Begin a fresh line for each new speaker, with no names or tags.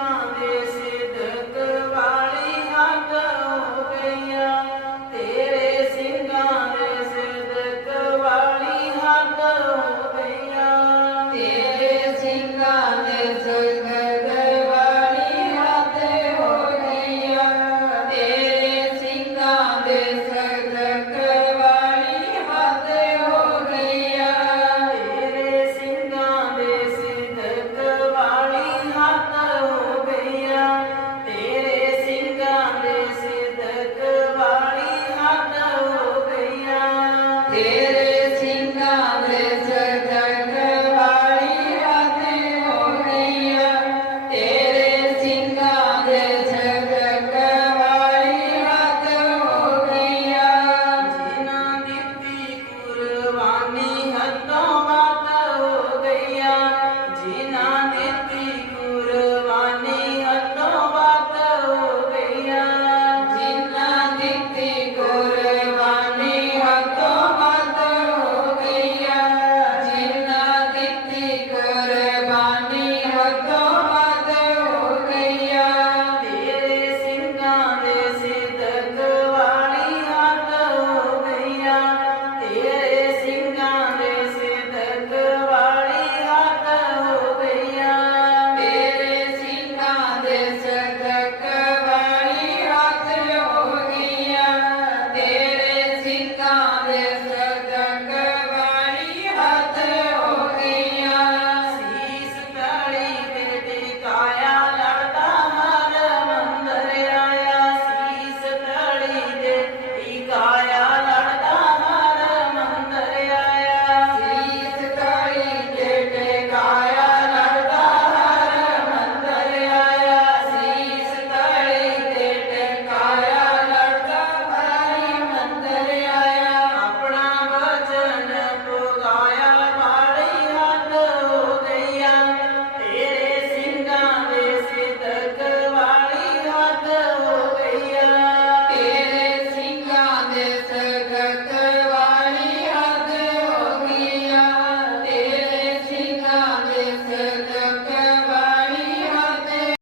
Agradecer.